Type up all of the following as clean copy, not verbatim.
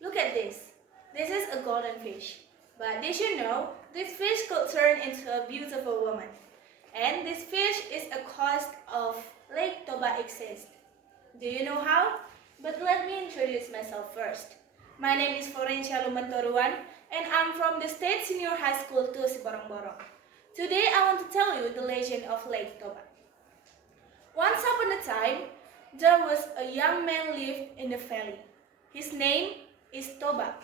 Look at this. This is a golden fish. But did you know this fish could turn into a beautiful woman? And this fish is a cause of Lake Toba exists. Do you know how? But let me introduce myself first. My name is Toruan and I'm from the State Senior High School to Siborongborong. Today I want to tell you the legend of Lake Toba. Once upon a time, there was a young man lived in the valley. His name is Toba.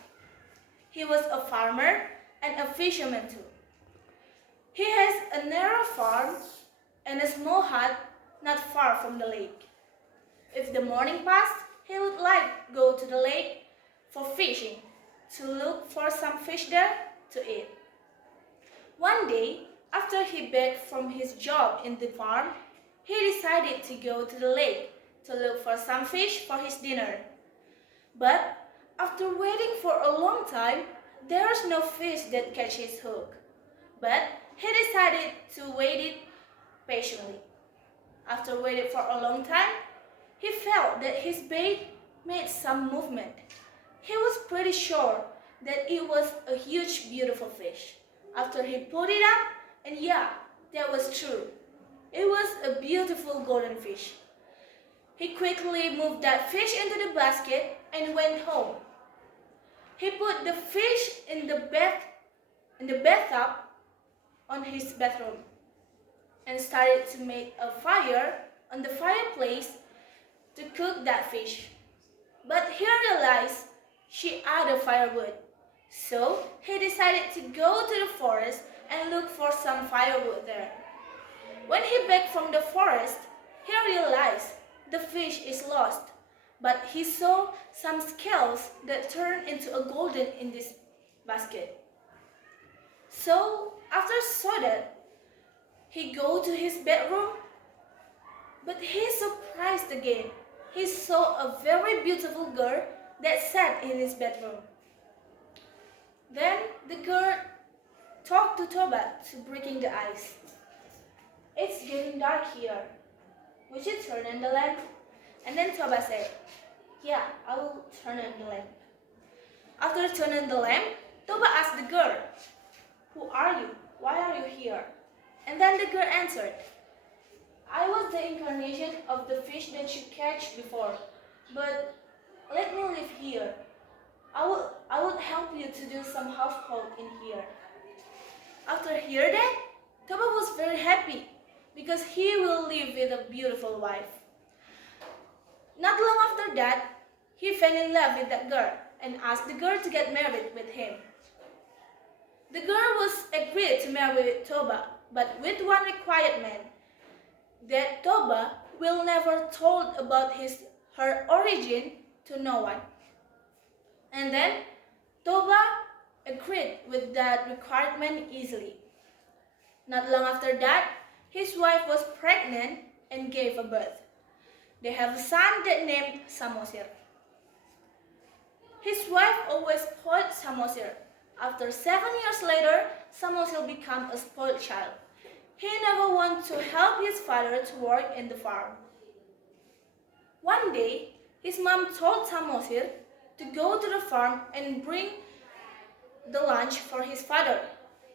He was a farmer and a fisherman too. He has a narrow farm and a small hut not far from the lake. If the morning passed, he would like go to the lake for fishing, to look for some fish there to eat. One day, after he back from his job in the farm, he decided to go to the lake to look for some fish for his dinner. But after waiting for a long time, there was no fish that catch his hook. But he decided to wait it patiently. After waiting for a long time, he felt that his bait made some movement. He was pretty sure that it was a huge, beautiful fish. After he put it up, and yeah, that was true. It was a beautiful golden fish. He quickly moved that fish into the basket and went home. He put the fish in the bathtub on his bathroom and started to make a fire on the fireplace to cook that fish. But he realized she had a firewood. So he decided to go to the forest and look for some firewood there. When he back from the forest, he realized the fish is lost, but he saw some scales that turned into a golden in this basket. So after saw that, he go to his bedroom, but he surprised again. He saw a very beautiful girl that sat in his bedroom. Then the girl talked to Toba to breaking the ice. It's getting dark here. Would you turn on the lamp? And then Toba said, yeah, I will turn on the lamp. After turning the lamp, Toba asked the girl, who are you? Why are you here? And then the girl answered, I was the incarnation of the fish that you catch before, but let me live here. I would help you to do some household in here. After hearing that, Toba was very happy because he will live with a beautiful wife. Not long after that, he fell in love with that girl and asked the girl to get married with him. The girl was agreed to marry with Toba, but with one requirement, that Toba will never told about her origin to no one. And then Toba agreed with that requirement easily. Not long after that, his wife was pregnant and gave a birth. They have a son that named Samosir. His wife always spoiled Samosir. After 7 years later, Samosir became a spoiled child. He never wanted to help his father to work in the farm. One day, his mom told Samosir to go to the farm and bring the lunch for his father.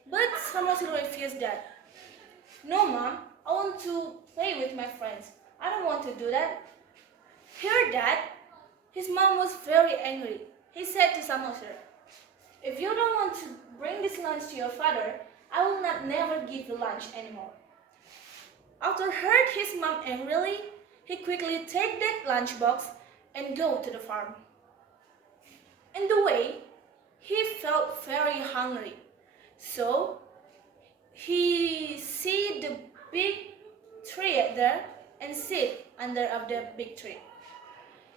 But Samosir refused that. No, Mom, I want to play with my friends. I don't want to do that. Hear that? His mom was very angry. He said to Samosir, if you don't want to bring this lunch to your father, I will not never give you lunch anymore. After heard his mom angrily, he quickly take that lunchbox and go to the farm. In the way, he felt very hungry. So he see the big tree there and sit under of the big tree.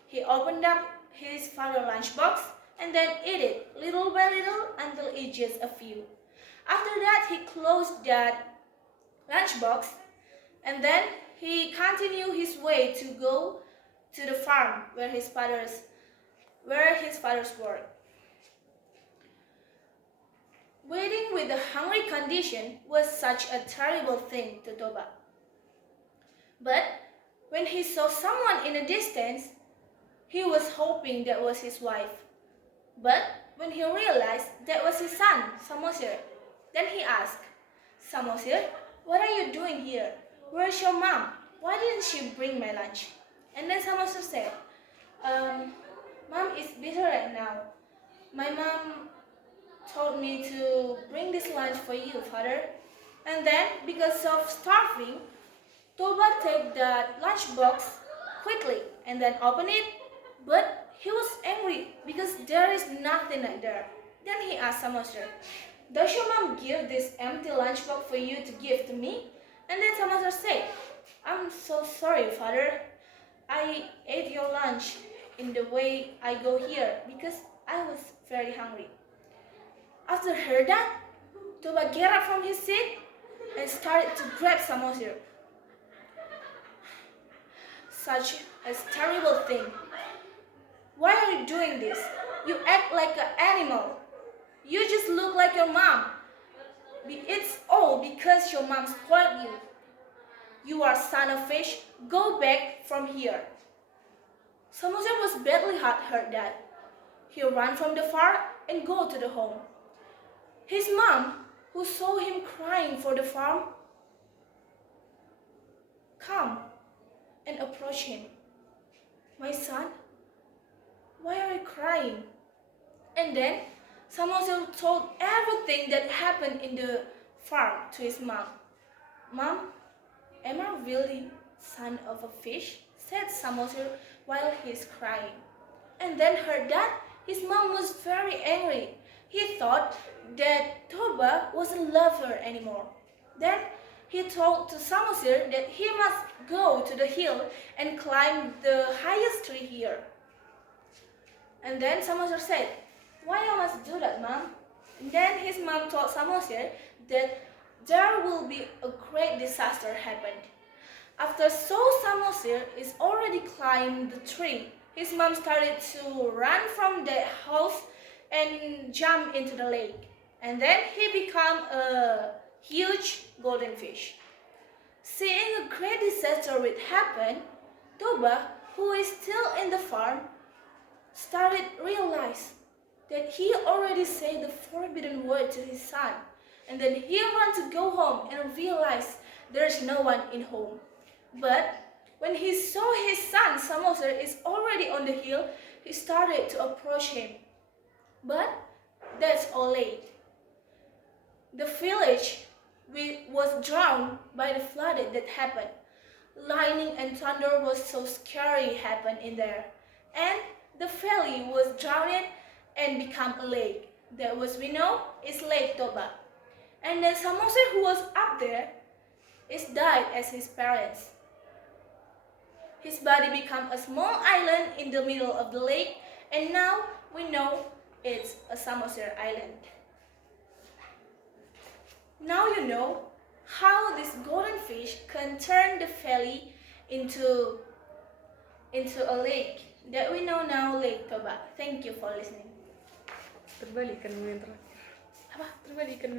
He opened up his father's lunchbox and then ate it little by little until it just a few. After that, he closed that lunchbox and then he continued his way to go to the farm where his father's work. Waiting with a hungry condition was such a terrible thing to Toba. But when he saw someone in the distance, he was hoping that was his wife. But when he realized that was his son, Samosir, then he asked, Samosir, what are you doing here? Where's your mom? Why didn't she bring my lunch? And then Samosir said, Mom is busy right now. My mom told me to bring this lunch for you, father. And then, because of starving, Toba take that lunchbox quickly and then open it, but he was angry because there is nothing there. Then he asked Samosir, does your mom give this empty lunchbox for you to give to me? And then Samosir said, I'm so sorry, father. I ate your lunch in the way I go here because I was very hungry. After heard that, Toba get up from his seat and started to grab Samosir. Such a terrible thing. Why are you doing this? You act like an animal. You just look like your mom. It's all because your mom spoiled you. You are son of fish. Go back from here. Samosir was badly hurt that. He ran from the farm and go to the home. His mom, who saw him crying for the farm, come and approach him. My son, why are you crying? And then Samosir told everything that happened in the farm to his mom. Mom, am I really son of a fish? Said Samosir while he's crying. And then heard that his mom was very angry. He thought that Toba wasn't love her anymore. Then he told to Samosir that he must go to the hill and climb the highest tree here. And then Samosir said, why I must do that, Mom? And then his mom told Samosir that there will be a great disaster happened. After Samosir is already climbed the tree, his mom started to run from the house and jump into the lake. And then he became a huge golden fish. Seeing a great disaster would happen, Toba, who is still in the farm, started realize that he already said the forbidden word to his son. And then he wanted to go home and realized there's no one in home. But when he saw his son Samosir is already on the hill, he started to approach him. But that's all late. The village was drowned by the flood that happened. Lightning and thunder was so scary happened in there. And the valley was drowned and become a lake. That was we know is Lake Toba. And then Samosir, who was up there, is died as his parents. His body became a small island in the middle of the lake, and now we know it's a Samosir Island. Now you know how this golden fish can turn the valley into a lake that we know now, Lake Toba. Thank you for listening. Terbalikan yang terakhir. Apa? Terbalikan